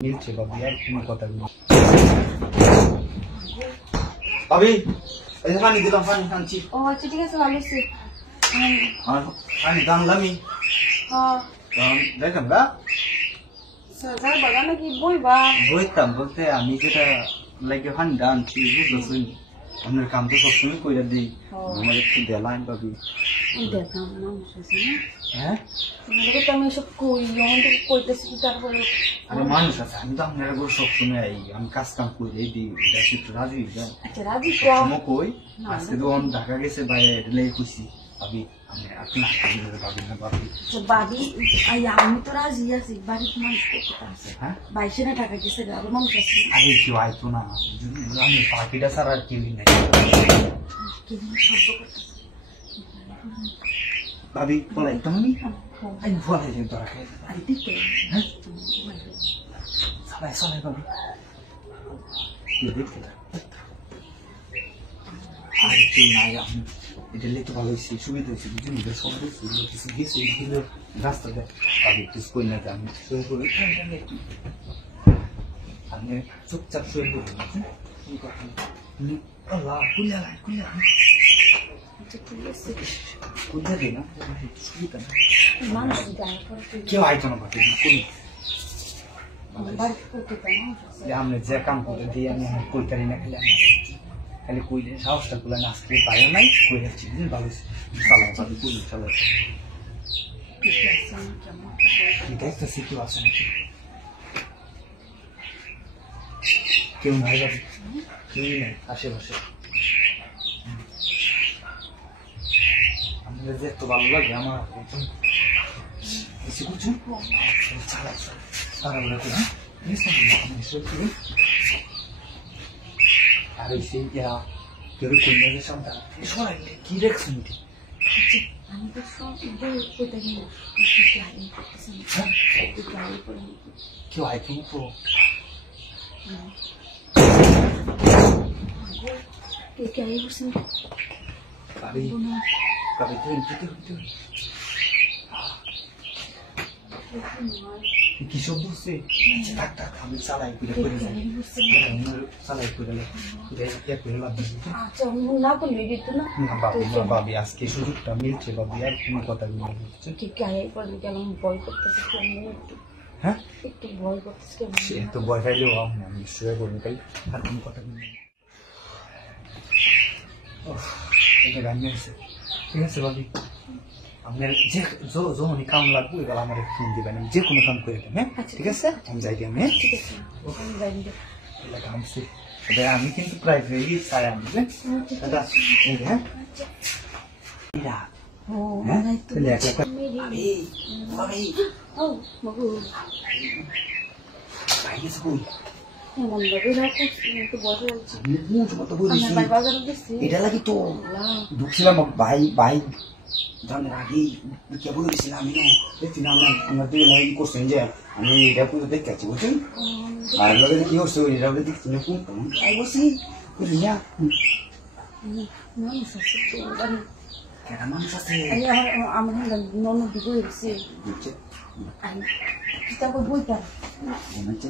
মিলছে ভাবি আর কোনো কথা নেই ভাবি এই যে পানি দিলাম পানি আনছি ও আচ্ছা ঠিক আছে ভালো আছে পানি দামলামি দেখেন না সরকার বলা নাকি বইবা বইতাম বলতে আমি যেটা লাগে পানি আনছি বুঝতেছি আপনার কাম তো সবসময় কইরা দিই আমার একটু দেলাইন ভাবি দেখলাম না হ্যাঁ তোমাদেরকে তো আমি এসব কই যখন থেকে কইতেছি তারপরে আমার মানুষ আছে আমি তো আপনার উপর সবসময় আমি কাজ কাম করে দিই এটা একটু রাজি হয়ে যায় আচ্ছা রাজি সবসময় কই আজকে তো আমি ঢাকা গেছে বাইরে লেই খুশি ভাবি আমি আপনি ভাবি না ভাবি বাড়ি আমি তো রাজি আছি বাড়ির মানুষ কতটা আছে হ্যাঁ বাইশে না টাকা গেছে আরো মানুষ আছে আরে কেউ আইতো না আমি পাখিটা ছাড়া আর কেউই নাই ভাবি বলাই তুমি আমি বলাই দিই তোরা খাই আরে দেখতে হ্যাঁ সবাই সবাই ভাবি দেখতে আর কেউ নাই আমি এটা লিখতে ভালো হয়েছে সুবিধা হয়েছে বুঝলি সব কিছু গেছে রাস্তা দেয় ভাবি কিছু করি না আমি শুয়ে পড়ি আমি চুপচাপ শুয়ে পড়ি আল্লাহ কুলিয়া লাই কুলিয়া কুলিয়া দিই না সুবিধা না মানুষ কেউ আইতো না ভাবি কোন বাড়ি করতে আমরা যে কাম করে দিই আমি কইতারি না খালি কইলে সাহসটা খুলে না আজকে পারে নাই কই যাচ্ছি ভালো চালাই ভাবি কইলে চালাই দেখতেছি কেউ আছে নাকি কেউ নাই ভাবি কেউই নাই আশেপাশে আমাদের যে এত ভালো লাগে আমার কিছু কিছু চালাই তারা বলে তো আর ওই সেই কেউ কন্যাদের সন্তান সরাইলে কি দেখছেন আমি তো সব বই কইতে গেলাম কেউ আইতো তো কে আই বসেন ভাবি ভাবি তুই কি সব বলছে থাক থাক আমি চালাই করে করে যাই চালাই করে আচ্ছা না করলে দিত না ভাবি আজকে সুযোগটা মিলছে ভাবি আর কোনো কথা বলছে কে আই পড়লে কেমন ভয় করতেছে হ্যাঁ একটু ভয় করতেছে কেমন সে তো ভয় খাইলেও আমি শুয়ে করবো তাই আর কোনো কথা বলি এটা গান আছে ঠিক আছে ভাবি আপনার যে যখনই কাম লাগবে এবার আমার ফোন দিবেন আমি যে কোনো কাম করে দেবেন হ্যাঁ ঠিক আছে আমি যাই আমি হ্যাঁ ঠিক আছে আমি যাই কামছি আমি কিন্তু প্রায় ভেরি চাই আমি দাদা হ্যাঁ ও হ্যাঁ নাই তো ভাবি ভাবি ও বাবু ভাই গেছে কই এমন ভাবে রাখো তো বড় হচ্ছে মুখ মতো বলিস আমার ভাই বাজারে গেছে এটা লাগি তো ঢুকছিলাম ভাই ভাই জানেন আগেই কে বলে দিয়েছিলাম আমি দেখছি না আমরা দুজন করছেন যে আমি এটা পুরো দেখতে আছি বুঝছেন আর লোকে কি হচ্ছে ওই এটা দেখছি না কোন ভাই বসি বুঝলিয়া মানুষ আছে তো মানে কেন মানুষ আছে আমার ননদ দিকে গেছে বুঝছে তারপর বইটা বুঝছে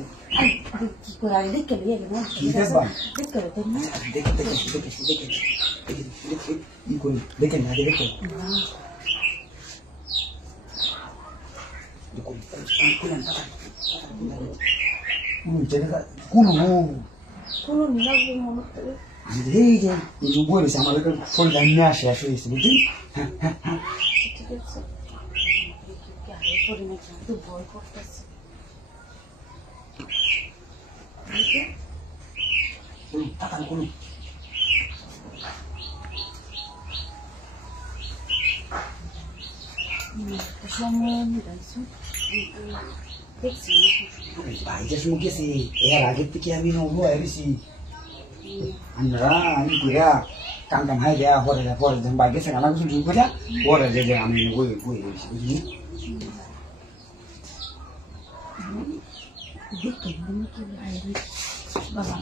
কি করে আগে দেখে নিয়ে গেল কি দেখবা দেখে তো না দেখে দেখে দেখে দেখে দেখে ই করে দেখে না দেখে কোনো নিলাম মনে করে বই রয়েছে আমাদের শরীরটা নিয়ে শেষ হয়েছে বুঝলি ঠিক আছে আগে করে না কিন্তু ভয় করতেছে তাকান কোনো দেখছি ভাইজার সঙ্গে গেছি এর আগের থেকে আমি নবো এসেছি আমরা আমি ঘুরা কাম কাম হাই দেয়া পরে পরে বাইক গেছে কানা কিছু জুম করে পরে যে আমি বই বই এসেছি বুঝলি দেখে বাবা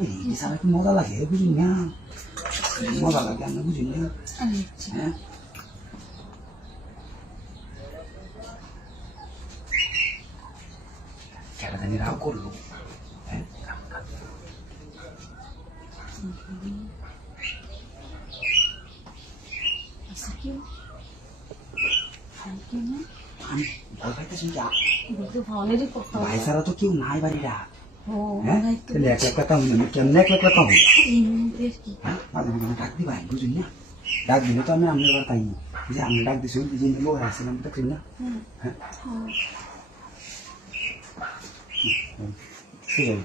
এই সারা কি মজা লাগে বুঝুন না মজা লাগে আমরা বুঝুন না হ্যাঁ কেটা জানি রাও করলো হ্যাঁ আমি ভয় পাইতেছি ভাই সারা তো কেউ নাই বাড়িরা হ্যাঁ তাহলে এক কথা কেমনে এক কথা হবে হ্যাঁ মাঝে মাঝে ডাক দিবা বুঝুন না ডাক দিলে তো আমি আপনার বার তাই যে আমি ডাক দিছি যে লোক আসছিলাম দেখছেন না হ্যাঁ ঠিক আছে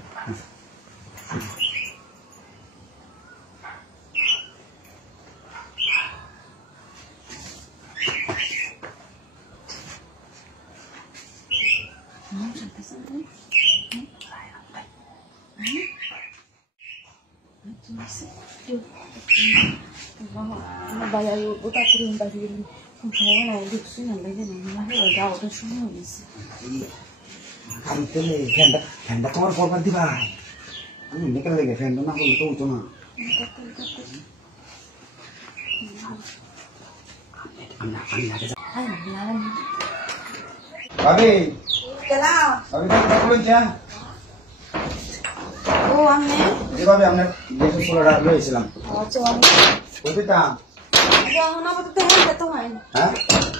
Bayar otak kirim bagi kamu nak hidup sih nanti jadi mana ada otak semua ni. আমি তেলে ফ্যানটা তোমার কবার দিবা আমি নিকাল লেগে ফ্যানটা না করলে তো হতো না ভাবি ভাবি বলুন চান ও আমি যেভাবে আপনার গ্যাসের চুলাটা লয়েছিলাম আচ্ছা আমি বুঝতে না বলতে হ্যাঁ তো হয় হ্যাঁ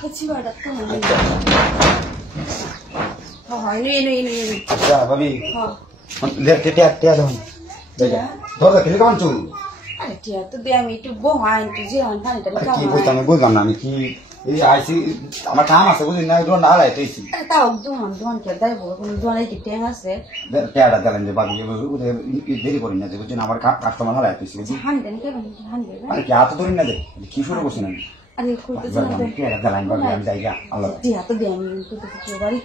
কিছু বাড়া তো হয় হ্যাঁ নে আচ্ছা ভাবি হ্যাঁ টিয়া ধরুন ধরো খেলে কেমন চুল আরে টিয়া তো দে আমি একটু বো হয় একটু যে হন পানিটা কি বলতে আমি বুঝলাম না আমি কি এই আইসি আমার কাম আছে বুঝলি না ডোন না লাইতেছি তাও দোকান কে দাই বল কোন দোকানে কি টেং আছে টিয়াটা দিলেন যে ভাবি দেরি করি না যে বুঝছেন আমার কাস্টমার লাইতেছি হান দেন কে হান দেন আরে কি হাত ধরি না যে কি শুরু করছেন আমি আরে কইতেছ না টিয়াটা দিলেন ভাবি আমি যাই আল্লাহ টিয়া তো দে আমি কইতেছি কি বাড়ি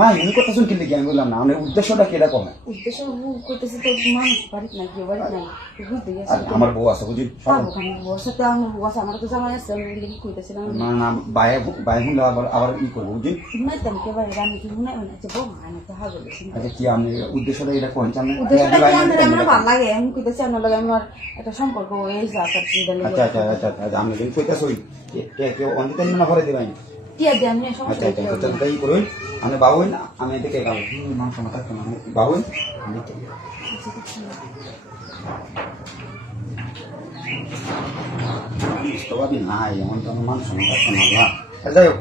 মা এই কথা শুন কিন্তু আমি বললাম না আমার উদ্দেশ্যটা কি রকম উদ্দেশ্য কইতেছি তো মানুষ বাড়ি না কি বাড়ি না বুঝতে গেছি আমার বউ আছে বুঝি ওখানে বসে তো আমার বউ আছে আমার তো জামাই আছে আমি লিখি কইতেছিলাম না না বাই হুন আবার ই করবো বুঝি না তেন কে বাড়ি রানি কি মনে হয় যে বউ মানে তো হবে আচ্ছা কি আমি উদ্দেশ্যটা এটা কোন চান উদ্দেশ্যটা কি আমার ভালো লাগে আমি কইতেছি আপনার লাগে আমার একটা সম্পর্ক এই যাতা কি বলে আচ্ছা আমি যদি কইতাছ ওই কে অন্যতে না করে দিবাই টিয়া দে আমি আচ্ছা সম্পর্ক আচ্ছা তাই করুন আমি বাবুন আমি এদিকে গেলাম মান সমতা কেন বাবুন আমি তো ভাবি নাই এমন তো মান সমতা কেন না যাই হোক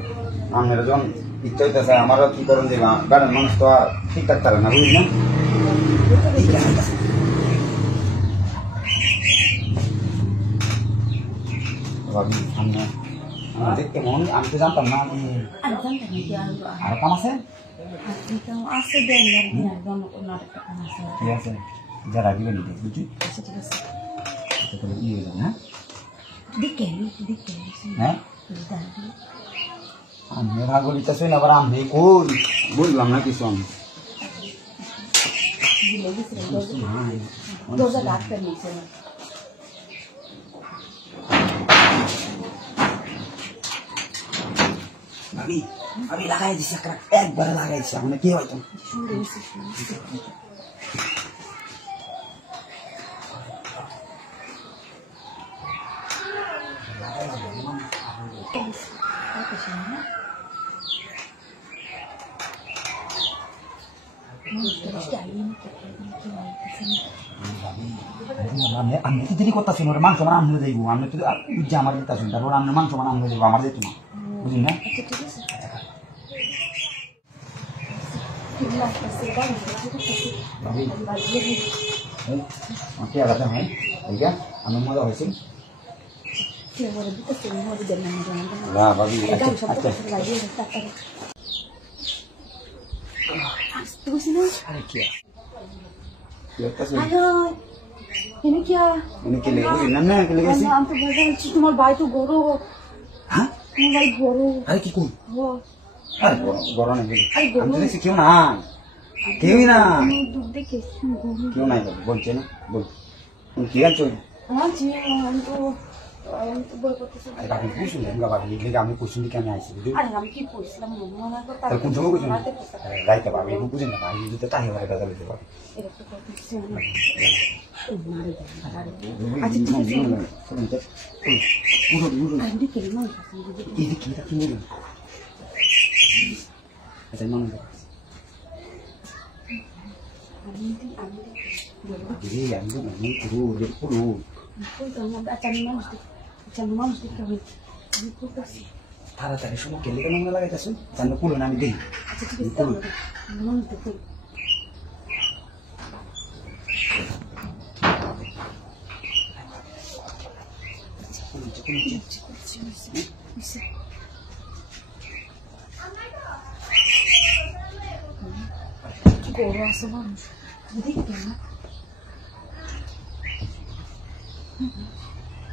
আমার যখন ইচ্ছা হইতেছে আমারও কি করুন যে গাড়ির মানুষ তো ঠিকঠাক থাকে না বুঝলি না ভাবি সামনে দেখতে মন আমি তো জানতাম না আমি জানতাম কি আর কাম আছে আছে দেন না জানো কোন একটা কাম আছে ঠিক আছে যারা দিবেন বুঝছি আচ্ছা ঠিক আছে তাহলে ই হয়ে যাবে হ্যাঁ দিকে হ্যাঁ আমি ভাগলিটা শুনে আবার আমি কোন বুঝলাম না কিছু আমি দরজা ডাক্তার নিয়েছে আমি লাগাই দিছি একবার লাগাই দিছি আমি কি হইতো আমি তো দেরি করতেছি ওর মাংস আমার আনলে যাইব আমি তো আমার দিতে তারপর আমি মাংস আমার আনলে যাইব আমার যেত না বুঝলি না আমার মজা হয়েছে তোমার ভাই তো গরু হ্যাঁ তোমার ভাই গরু আরে কি কই আরে গরু নেই আমি তো দেখছি কেউ না কেউই না কেউ নাই বলছে না বল কি আনছো আমি তো আমি তো বই করতেছি। আরে আপনি বুঝুন না বাবা এগুলো আমি কোশ্চেন দিকে আমি আইছি বুঝুন আরে আমি কি কইছিলাম মনে করতে তাহলে কোন সময় কোশ্চেন রাইতে পাবে এগুলো বুঝুন না ভাই যদি তাই হয় কথা বলতে পারবে এটা তো করতেছি আমি। আচ্ছা ঠিক আছে পুরো পুরো আমি কি মনে করছি এই কি এটা কি বলুন আচ্ছা মনে করো আমি বলবো এই আমি তো আমি পুরো কই তো আমরা আচার মানুষ দেখতে হবে আমি করতেছি। তাড়াতাড়ি সময় কেলে কেন মনে লাগাইতেছে জানো পুরো না আমি দেখি আচ্ছা ঠিক আছে তাহলে মানুষ দেখতে গরু আছে মানুষ দেখতে না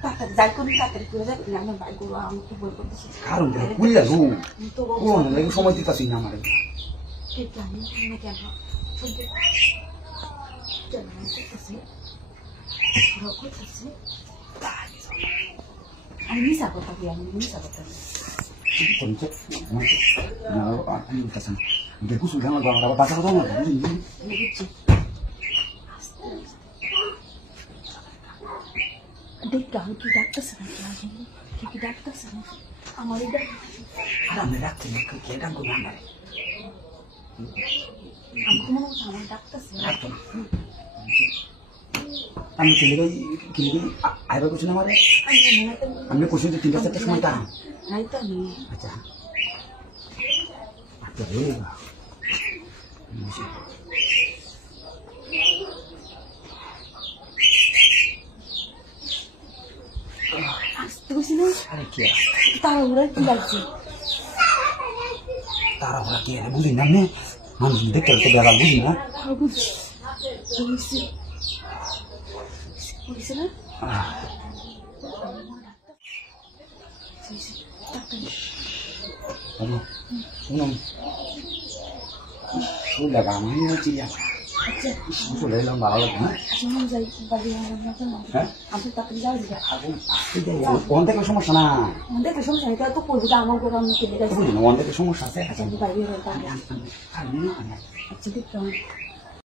তাড়াতাড়ি যাই করি তাড়াতাড়ি করে যাই আমার ভাই গরু আমি তো বই করতেছি কারণ বুঝলা গো আমি তো পুরো না লাগে সময় দিতেছি না আমার ঠিক আমি কেন শুনতে কেন করতেছি করতেছি আমি মিশা করতে আমি মিশা করতে Tentu, nah, ini pesan. Udah gue sudah nggak dapat pasar tuh nggak? বুঝছি দেখতে আমি কি ডাক্তার নাকি কি ডাক্তার নাকি আমার এটা Ada merah sih, kegiatan gue nambah. আমি তো মনে হচ্ছে আমার doctor Kami kini air kucing nama deh. Kami kucing itu tinggal satu semua tak. না তো আমি Aja. Ada deh. Masih. আসতে বসি না Ada kira. তাড়াহুড়া কি লাগছে Taruh lagi ada buli namanya. Mana sih dek kalau berapa buli na? বুঝছি বুঝছি বুঝছি না Ano? Ano? Sudah kami ini sih ya. আচ্ছা Sudah hilang balik, ha? আচ্ছা মন যাই বাড়ি আমার না তো Hah? আমি তাড়াতাড়ি যাই Ontek ke সমস্যা না আমাদের তো সমস্যা নেই তো করবো তো আমার গরম কেটে গেছে বুঝলি না অন্তের সমস্যা আছে আচ্ছা আমি বাইরে হয়ে যাবো আর আচ্ছা দেখতে